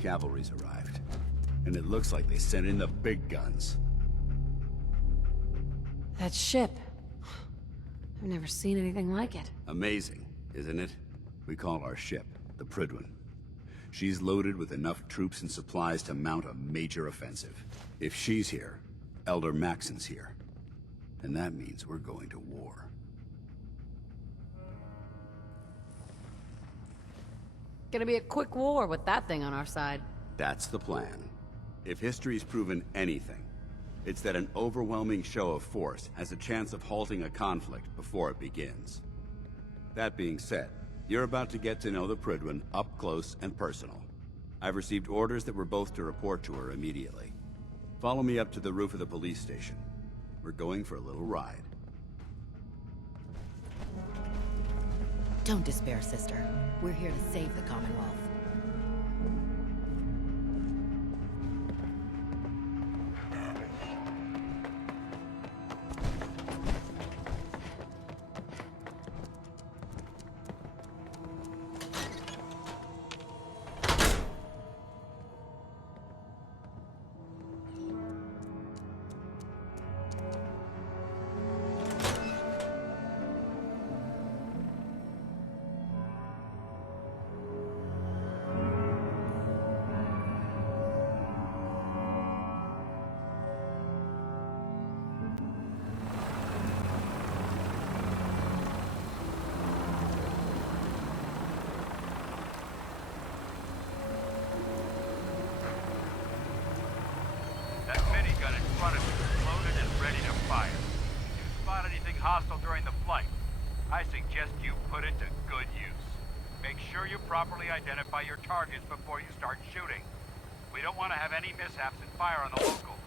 Cavalry's arrived. And it looks like they sent in the big guns. That ship. I've never seen anything like it. Amazing, isn't it? We call our ship the Prydwen. She's loaded with enough troops and supplies to mount a major offensive. If she's here, Elder Maxon's here. And that means we're going to war. Gonna be a quick war with that thing on our side. That's the plan. If history's proven anything, it's that an overwhelming show of force has a chance of halting a conflict before it begins. That being said, you're about to get to know the Prydwen up close and personal. I've received orders that we're both to report to her immediately. Follow me up to the roof of the police station. We're going for a little ride. Don't despair, sister. We're here to save the Commonwealth. Hostile during the flight. I suggest you put it to good use. Make sure you properly identify your targets before you start shooting. We don't want to have any mishaps and fire on the locals.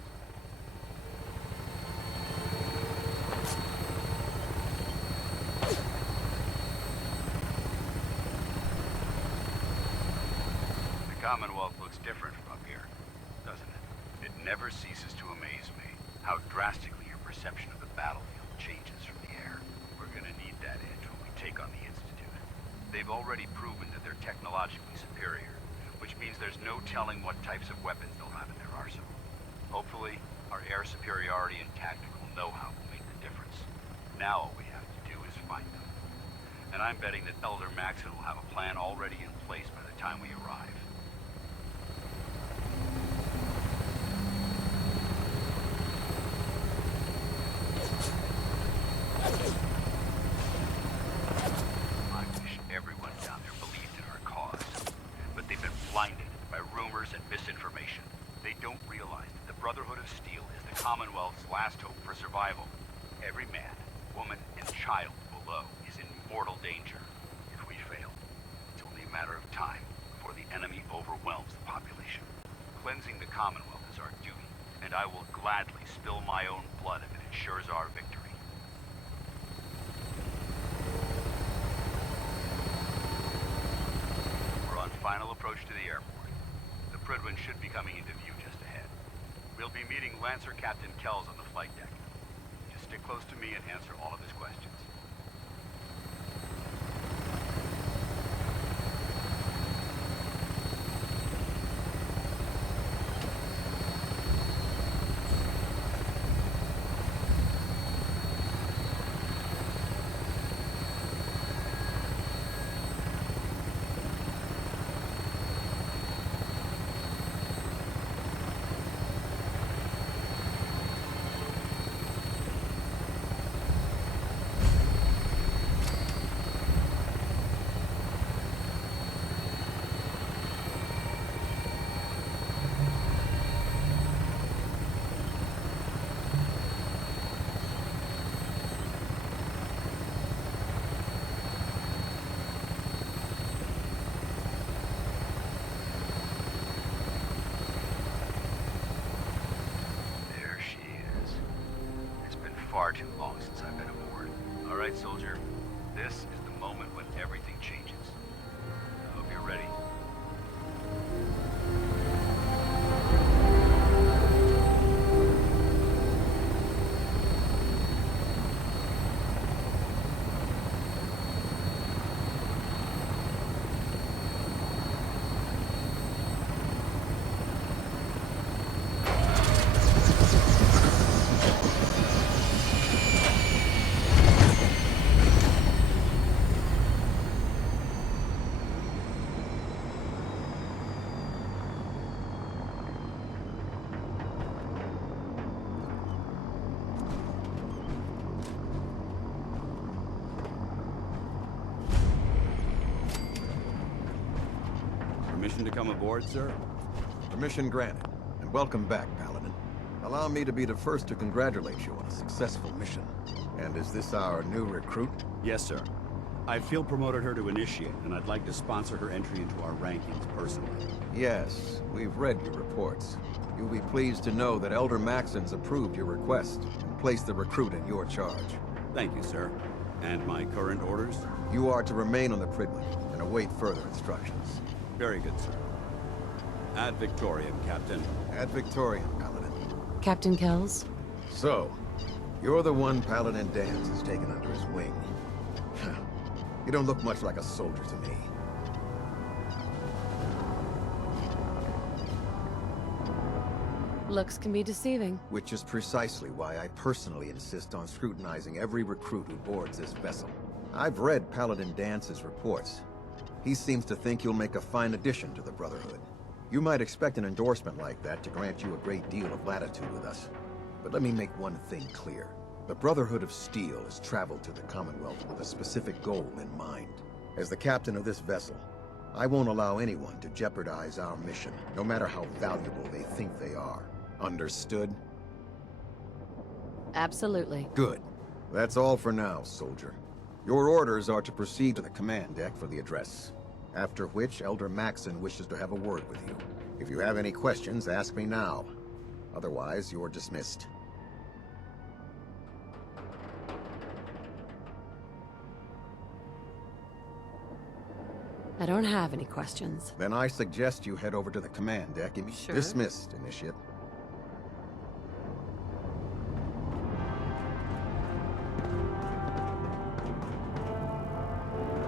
The Commonwealth looks different from up here, doesn't it? It never ceases to amaze me how drastically your perception of the battlefield changes from the air. We're gonna need that edge when we take on the Institute. They've already proven that they're technologically superior, which means there's no telling what types of weapons they'll have in their arsenal. Hopefully, our air superiority and tactical know-how will make the difference. Now all we have to do is find them. And I'm betting that Elder Maxon will have a plan already in place by the time we arrive. I wish everyone down there believed in our cause. But they've been blinded by rumors and misinformation. They don't realize that the Brotherhood of Steel is the Commonwealth's last hope for survival. Every man, woman, and child below is in mortal danger. If we fail, it's only a matter of time before the enemy overwhelms the population. Cleansing the Commonwealth is our duty, and I will gladly spill my own blood if it ensures our victory. Final approach to the airport. The Prydwen should be coming into view just ahead. We'll be meeting Lancer Captain Kells on the flight deck. Just stick close to me and answer all of his questions. Permission to come aboard, sir? Permission granted, and welcome back, Paladin. Allow me to be the first to congratulate you on a successful mission. And is this our new recruit? Yes, sir. I field promoted her to Initiate, and I'd like to sponsor her entry into our rankings personally. Yes, we've read your reports. You'll be pleased to know that Elder Maxon's approved your request and placed the recruit in your charge. Thank you, sir. And my current orders? You are to remain on the Pridley and await further instructions. Very good, sir. Ad Victoriam, Captain. Ad Victoriam, Paladin. Captain Kells? So, you're the one Paladin Danse has taken under his wing. You don't look much like a soldier to me. Looks can be deceiving. Which is precisely why I personally insist on scrutinizing every recruit who boards this vessel. I've read Paladin Dance's reports. He seems to think you'll make a fine addition to the Brotherhood. You might expect an endorsement like that to grant you a great deal of latitude with us. But let me make one thing clear. The Brotherhood of Steel has traveled to the Commonwealth with a specific goal in mind. As the captain of this vessel, I won't allow anyone to jeopardize our mission, no matter how valuable they think they are. Understood? Absolutely. Good. That's all for now, soldier. Your orders are to proceed to the command deck for the address. After which, Elder Maxon wishes to have a word with you. If you have any questions, ask me now. Otherwise, you're dismissed. I don't have any questions. Then I suggest you head over to the command deck and be Sure. dismissed, Initiate.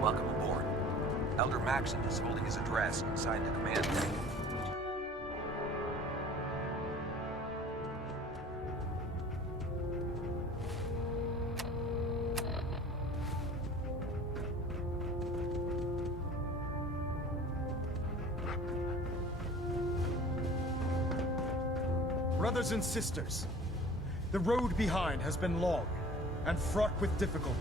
Welcome aboard. Elder Maxon is holding his address inside the command deck. Brothers and sisters, the road behind has been long and fraught with difficulty.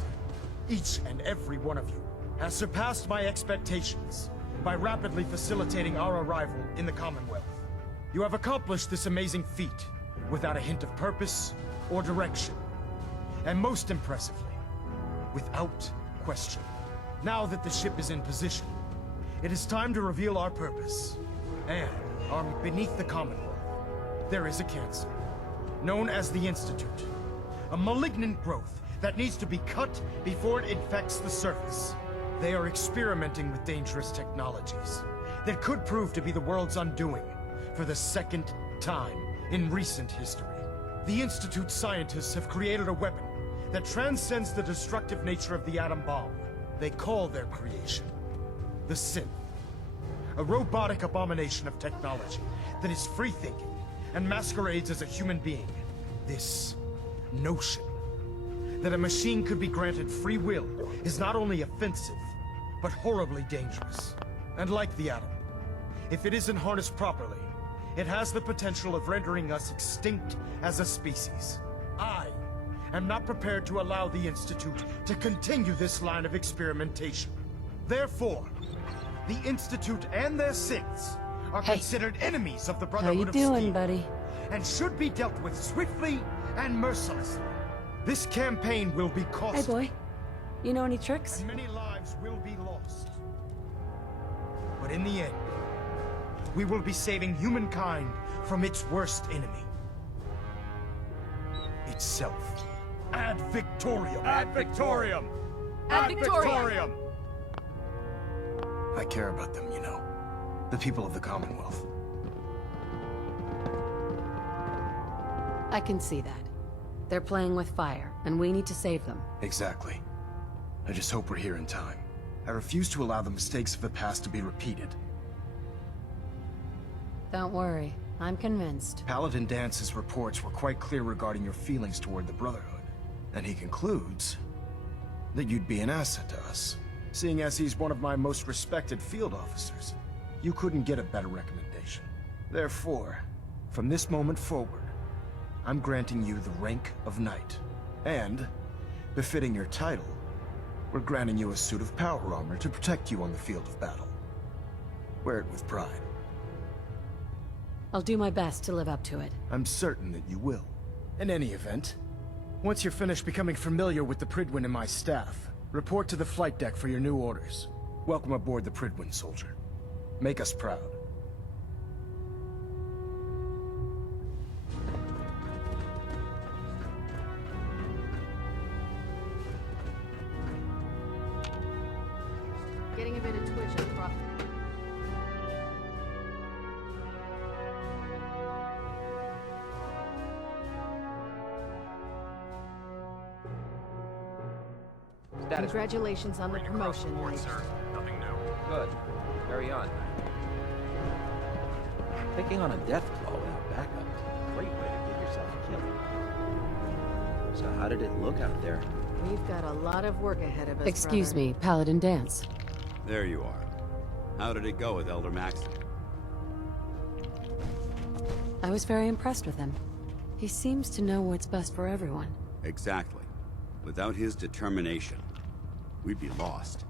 Each and every one of you has surpassed my expectations by rapidly facilitating our arrival in the Commonwealth. You have accomplished this amazing feat without a hint of purpose or direction. And most impressively, without question. Now that the ship is in position, it is time to reveal our purpose. And beneath the Commonwealth, there is a cancer, known as the Institute. A malignant growth that needs to be cut before it infects the surface. They are experimenting with dangerous technologies that could prove to be the world's undoing for the second time in recent history. The Institute's scientists have created a weapon that transcends the destructive nature of the atom bomb. They call their creation the Synth. A robotic abomination of technology that is free-thinking and masquerades as a human being. This notion that a machine could be granted free will is not only offensive, but horribly dangerous. And like the atom, if it isn't harnessed properly, it has the potential of rendering us extinct as a species. I am not prepared to allow the Institute to continue this line of experimentation. Therefore, the Institute and their synths are considered enemies of the How Brotherhood you of doing, Steel, buddy? and should be dealt with swiftly and mercilessly. This campaign will be Hey, costly, boy. You know any tricks? and many lives will be lost. But in the end, we will be saving humankind from its worst enemy. Itself. Ad Victoriam! Ad Victoriam! Ad Victoriam! I care about them, you know. The people of the Commonwealth. I can see that. They're playing with fire, and we need to save them. Exactly. I just hope we're here in time. I refuse to allow the mistakes of the past to be repeated. Don't worry. I'm convinced. Paladin Dance's reports were quite clear regarding your feelings toward the Brotherhood. And he concludes that you'd be an asset to us. Seeing as he's one of my most respected field officers, you couldn't get a better recommendation. Therefore, from this moment forward, I'm granting you the rank of Knight. And, befitting your title, we're granting you a suit of power armor to protect you on the field of battle. Wear it with pride. I'll do my best to live up to it. I'm certain that you will. In any event, once you're finished becoming familiar with the Prydwen and my staff, report to the flight deck for your new orders. Welcome aboard the Prydwen, soldier. Make us proud. Getting a bit of twitch across. Congratulations on the promotion, Knight. Nothing new. Good. Carry on. Taking on a death claw without backup is a great way to give yourself killed. So how did it look out there? We've got a lot of work ahead of us, Excuse brother. me, Paladin Dance. There you are. How did it go with Elder Maxon? I was very impressed with him. He seems to know what's best for everyone. Exactly. Without his determination, we'd be lost.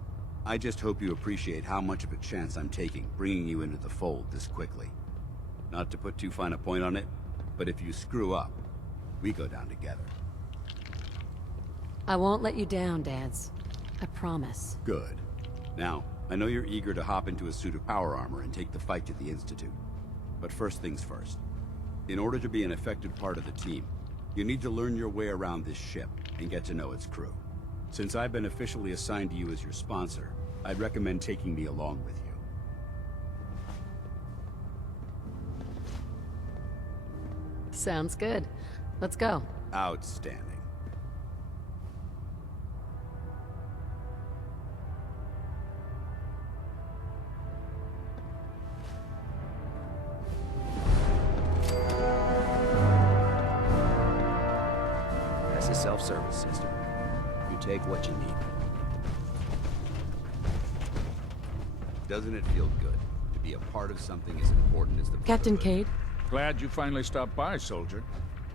I just hope you appreciate how much of a chance I'm taking bringing you into the fold this quickly. Not to put too fine a point on it, but if you screw up, we go down together. I won't let you down, Dance. I promise. Good. Now, I know you're eager to hop into a suit of power armor and take the fight to the Institute. But first things first. In order to be an effective part of the team, you need to learn your way around this ship and get to know its crew. Since I've been officially assigned to you as your sponsor, I'd recommend taking me along with you. Sounds good. Let's go. Outstanding. That's a self-service system. You take what you need. Doesn't it feel good to be a part of something as important as the Captain Brotherhood? Cade? Glad you finally stopped by, soldier.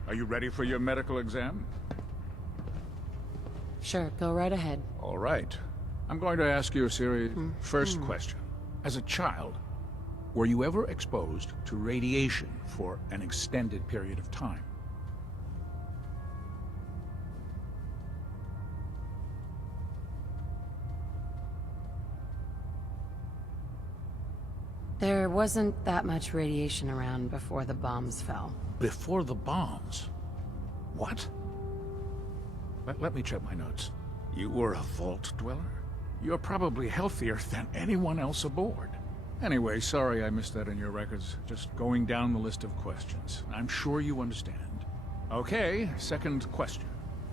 Are you ready for your medical exam? Sure, go right ahead. All right. I'm going to ask you a series. First question. As a child, were you ever exposed to radiation for an extended period of time? There wasn't that much radiation around before the bombs fell. Before the bombs? What? Let me check my notes. You were a vault dweller? You're probably healthier than anyone else aboard. Anyway, sorry I missed that in your records. Just going down the list of questions. I'm sure you understand. Okay, second question.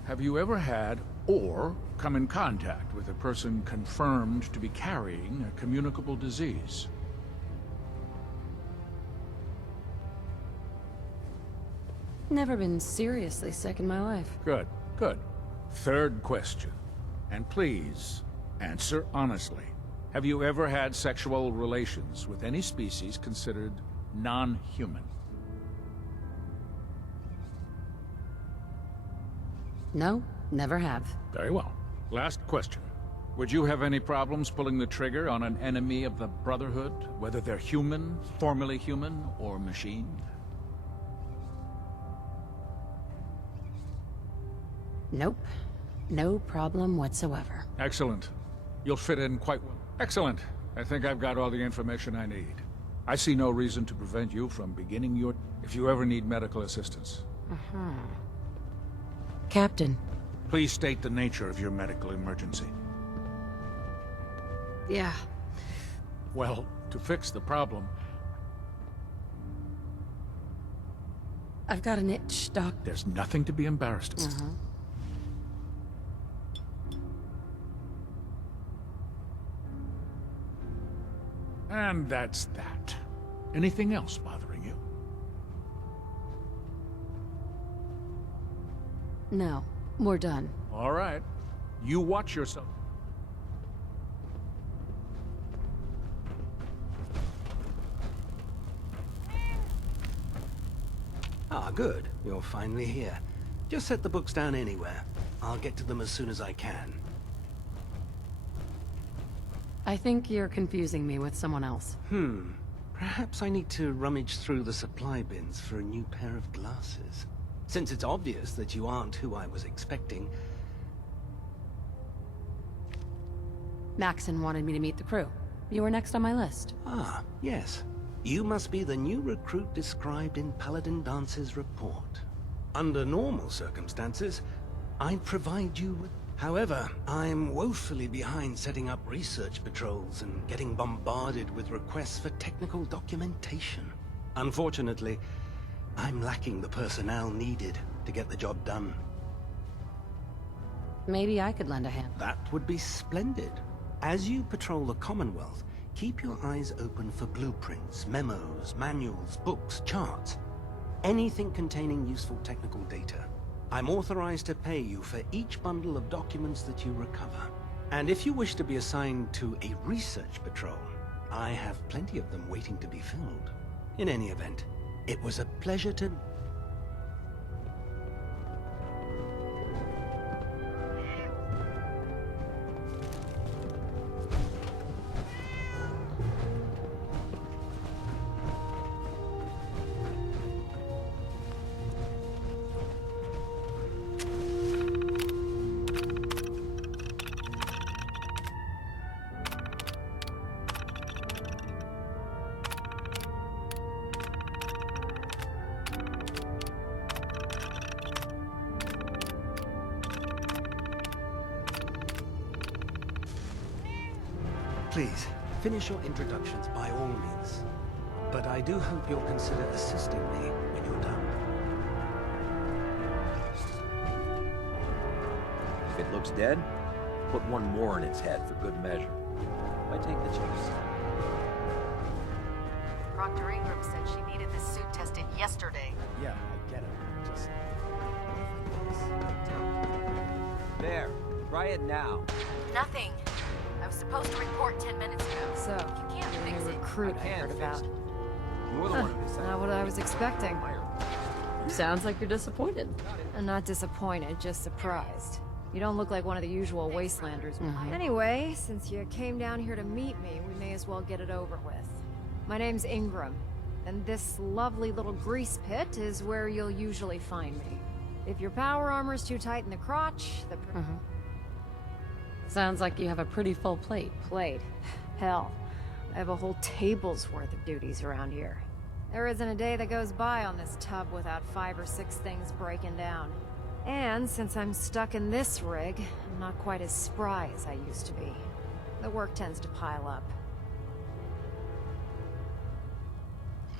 Have you ever had or come in contact with a person confirmed to be carrying a communicable disease? Never been seriously sick in my life. Good, good. Third question. And please, answer honestly. Have you ever had sexual relations with any species considered non-human? No, never have. Very well. Last question. Would you have any problems pulling the trigger on an enemy of the Brotherhood, whether they're human, formerly human, or machine? Nope. No problem whatsoever. Excellent. You'll fit in quite well. Excellent. I think I've got all the information I need. I see no reason to prevent you from beginning your... if you ever need medical assistance. Captain. Please state the nature of your medical emergency. Yeah. Well, to fix the problem, I've got an itch, Doc. there's nothing to be embarrassed about. And that's that. Anything else bothering you? No, we're done. All right. You watch yourself. Ah, good. You're finally here. Just set the books down anywhere. I'll get to them as soon as I can. I think you're confusing me with someone else. Perhaps I need to rummage through the supply bins for a new pair of glasses. Since it's obvious that you aren't who I was expecting. Maxon wanted me to meet the crew. You were next on my list. Ah, yes. You must be the new recruit described in Paladin Dance's report. Under normal circumstances, I'd provide you with... However, I'm woefully behind setting up research patrols and getting bombarded with requests for technical documentation. Unfortunately, I'm lacking the personnel needed to get the job done. Maybe I could lend a hand. That would be splendid. As you patrol the Commonwealth, keep your eyes open for blueprints, memos, manuals, books, charts. Anything containing useful technical data. I'm authorized to pay you for each bundle of documents that you recover. And if you wish to be assigned to a research patrol, I have plenty of them waiting to be filled. In any event, it was a pleasure to... Please, finish your introductions by all means. But I do hope you'll consider assisting me when you're done. If it looks dead, put one more in its head for good measure. I take the chance. Proctor Ingram said she needed this suit tested yesterday. Yeah, I get it. Just... There, try it now. Nothing. I was supposed to report 10 minutes ago. So, You can't fix the it. recruit I heard about. You're the one who decided. Not what I was expecting. Sounds like you're disappointed. I'm not disappointed, just surprised. You don't look like one of the usual wastelanders. Anyway, since you came down here to meet me, we may as well get it over with. My name's Ingram, and this lovely little grease pit is where you'll usually find me. If your power armor's too tight in the crotch, the... Sounds like you have a pretty full plate. Plate? Hell, I have a whole table's worth of duties around here. There isn't a day that goes by on this tub without 5 or 6 things breaking down. And since I'm stuck in this rig, I'm not quite as spry as I used to be. The work tends to pile up.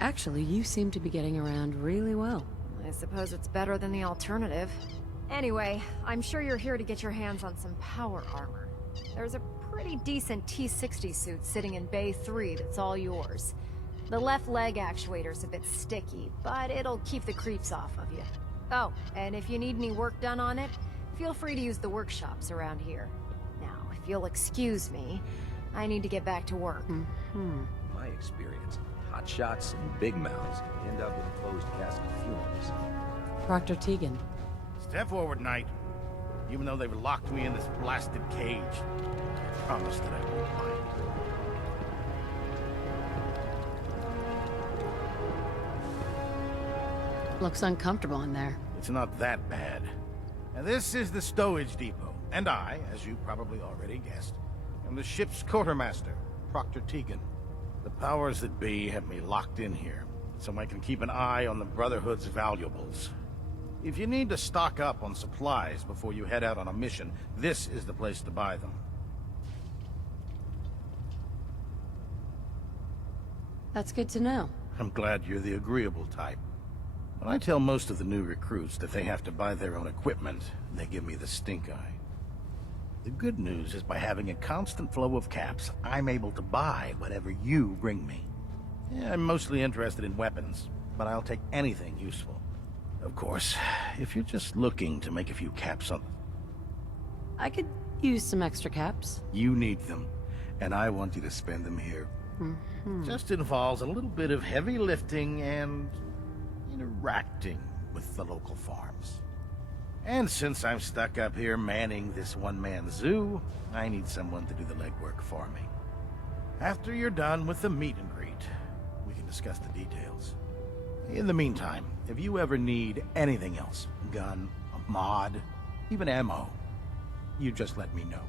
Actually, you seem to be getting around really well. I suppose it's better than the alternative. Anyway, I'm sure you're here to get your hands on some power armor. There's a pretty decent T-60 suit sitting in Bay 3 that's all yours. The left leg actuator's a bit sticky, but it'll keep the creeps off of you. Oh, and if you need any work done on it, feel free to use the workshops around here. Now, if you'll excuse me, I need to get back to work. In my experience, hot shots and big mouths end up with closed casket funerals. Proctor Tegan. Step forward, Knight. Even though they've locked me in this blasted cage, I promise that I won't mind. Looks uncomfortable in there. It's not that bad. Now, this is the stowage depot, and I, as you probably already guessed, am the ship's quartermaster, Proctor Tegan. The powers that be have me locked in here, so I can keep an eye on the Brotherhood's valuables. If you need to stock up on supplies before you head out on a mission, this is the place to buy them. That's good to know. I'm glad you're the agreeable type. When I tell most of the new recruits that they have to buy their own equipment, they give me the stink eye. The good news is by having a constant flow of caps, I'm able to buy whatever you bring me. Yeah, I'm mostly interested in weapons, but I'll take anything useful. Of course, if you're just looking to make a few caps on... I could use some extra caps. You need them, and I want you to spend them here. Just involves a little bit of heavy lifting and interacting with the local farms. And since I'm stuck up here manning this one-man zoo, I need someone to do the legwork for me. After you're done with the meet and greet, we can discuss the details. In the meantime, if you ever need anything else, gun, a mod, even ammo, you just let me know.